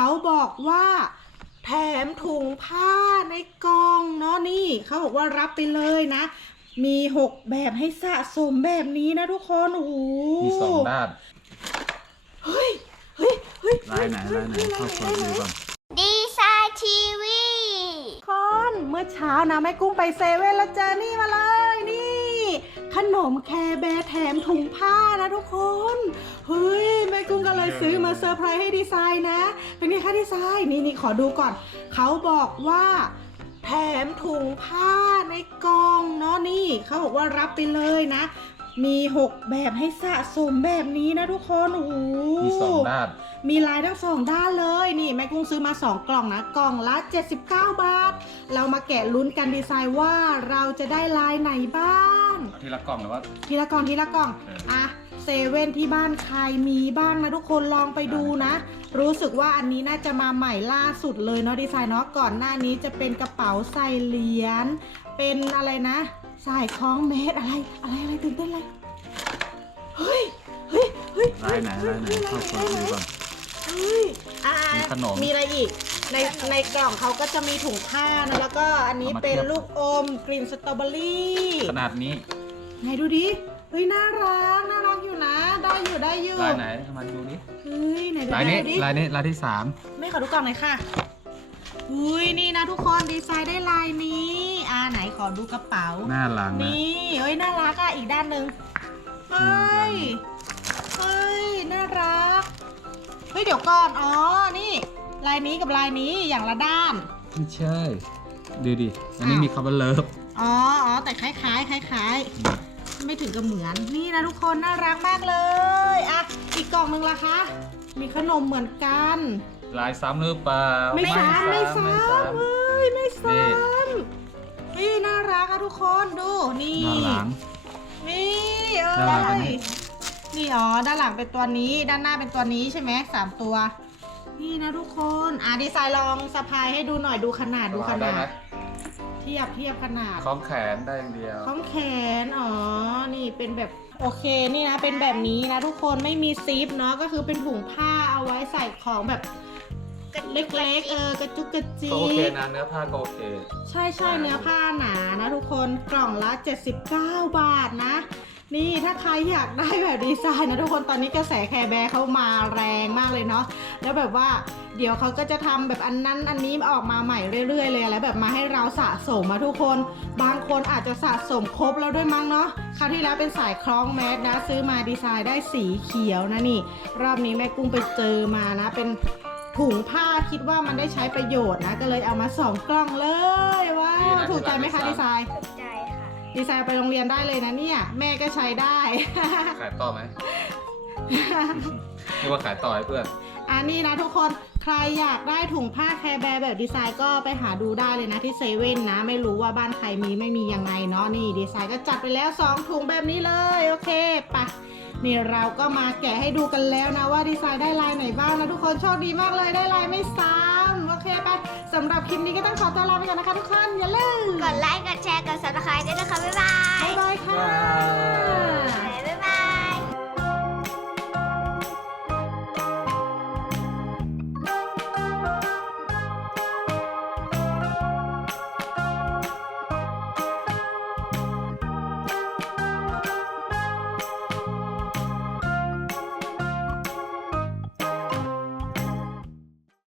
เขาบอกว่าแถมถุงผ้าในกล่องเนาะนี่เขาบอกว่ารับไปเลยนะ มีหกแบบให้สะสมแบบนี้นะทุกคนโอ้โหมีสองด้านเฮ้ยเฮ้ยเฮ้ยลายไหนลายไหนเข้าเปิดดูก่อนดีไซน์ทีวีคอนเมื่อเช้านะแม่กุ้งไปเซเว่นแล้วเจอนี่มาเลยนี่ข นมแคร์แบร์แถมถุงผ้านะทุกคน เฮ้ยแม่กุ้งก็เลยซื้อมาเซอร์ไพรส์ให้ดีไซน์นะ เป็นไงคะดีไซน์นี่นี่ขอดูก่อน เขาบอกว่าแถมถุงผ้าในกล่องเนาะนี่เขาบอกว่ารับไปเลยนะ มีหกแบบให้สะสมแบบนี้นะทุกคนโอ้โหมีสองด้าน มีลายทั้งสองด้านเลยนี่แม่กุ้งซื้อมา2กล่องนะกล่องละ 79 บาท เรามาแกะลุ้นกันดีไซน์ว่าเราจะได้ลายไหนบ้างเอาทีละกล่องหรือว่า ทีละกล่องทีละกล่องเอออ่ อะเซเว่นที่บ้านใครมีบ้างนะทุกคนลองไปดูนะ รู้สึกว่าอันนี้น่าจะมาใหม่ล่าสุดเลยเนาะดีไซน์เนาะก่อนหน้านี้จะเป็นกระเป๋าใส่เหรียญเป็นอะไรนะ ใส่คล้องเมตรอะไร อะไรอะไรตื่นเต้นอะไร เฮ้ย เฮ้ย เฮ้ยลายไหนลายไหนฮ้เข้าเปิดดูก่อนเฮ้ยอ่ามีขนมมีอะไรอีก ในในกล่องเขาก็จะมีถุงผ้านะ แล้วก็อันนี้เอามาเป็นเทียบลูกอมกลิ่นสตรอเบอรี่ขนาดนี้ไหนดูดิ เฮ้ย น่ารัก น่ารักอยู่นะ ได้อยู่ได้อยู่ ลายไหนทำไมาดูดิเฮ้ย ไหนดูลายนี้ได้ดิลายนี้ลายที่สามไม่ขอดูกล่องหน่อยค่ะ อุ้ยนี่นะทุกคนดีไซน์ได้ลายนี้ อ่าไหนขอดูกระเป๋า หน้าหลังนะ นี่เฮ้ยน่ารักอะอีกด้านหนึ่งเฮ้ยเฮ้ยน่ารัก เฮ้ยเดี๋ยวก่อน อ๋อ นี่ ลายนี้กับลายนี้อย่างละด้าน ไม่ใช่ ดูดิ อันนี้อ้าว มีคำว่าเลิฟอ๋ออ๋อแต่คล้ายๆคล้ายๆ ไม่ถึงกับเหมือน นี่นะทุกคนน่ารักมากเลย อะ อีกกล่องหนึ่งละคะ มีขนมเหมือนกัน ลายซ้ำหรือเปล่าไม่ซ้ำไม่ซ้ไม่ำเฮ้ยไม่ซ้นี่ำ นี่น่ารักอะทุกคนดูนี่หน้าหลัง นี่เอด้านหลังเป็น้ไงยนี่อ๋อด้านหลังเป็นตัวนี้ ด้านหน้าเป็นตัวนี้ใช่ไหมสามตัว นี่นะทุกคนอะดีไซน์ลองสะพายให้ดูหน่อยดูขนาดดูขได้นาไหมดเทียบเทียบขนาด คล้องแขนได้อย่างเดียว ข้องแขน อ๋อ นี่เป็นแบบโอเค นี่นะ เป็นแบบนี้นะทุกคนไม่มีซิปเนาะ ก็คือเป็นถุงผ้าเอาไว้ใส่ของแบบ เล็กๆ เออกระจุกกระจิก็โอเคกนะเนื้อผ้าก็โอเคใช่ใช่เนื้อผ้าหนานะ ทุกคนกล่องละ 79 บาทนะ นี่ถ้าใครอยากได้แบบดีไซน์นะทุกคนตอนนี้กระแสแคร์แบร์เขามาแรงมากเลยเนาะแล้วแบบว่าเดี๋ยวเขาก็จะทำแบบอันนั้นอันนี้ออกมาใหม่เรื่อยๆเลยแล้วแบบมาให้เราสะสมมาทุกคน บางคนอาจจะสะสมครบแล้วด้วยมั้งเนาะคราวที่แล้วเป็นสายคล้องแมสนะ ซื้อมาดีไซน์ได้สีเขียวนะนี่ รอบนี้แม่กุ้งไปเจอมานะ เป็น ถุงผ้าคิดว่ามันได้ใช้ประโยชน์นะ ก็เลยเอามาสองกล่องเลยว้าดีวนะถูกใจไหมคะที่ดีไซร้านน์ ถูกใจค่ะ ดีไซน์ไปโรงเรียนได้เลยนะเนี่ย แม่ก็ใช้ได้ ขายต่อไหมเรียกว่าขายต่อให้เพื่อน อันนี้นะทุกคนใค รอยากได้ถุงผ้าแคร์แบร์แบบดีไซน์ก็ไปหาดูได้เลยนะที่เซเว่นนะ ไม่รู้ว่าบ้านใครมีไม่มียังไงเนาะนี่ดีไซน์ก็จัดไปแล้ว 2 ถุงแบบนี้เลย โอเคไปะนี่เราก็มาแกะให้ดูกันแล้วนะว่าดีไซน์ได้ลายไหนบ้างนะทุกคนโชคดีมากเลยได้ลายไม่ซ้ำโอเคไปสำหรับคลิปนี้ก็ต้องขอตัวลาไปก่อนนะคะทุกคนอย่าลืมกดไลค์กดแชร์กด subscribe ด้วยนะคะบ๊ายบายบ๊ายบายค่ะบ๊ายบาย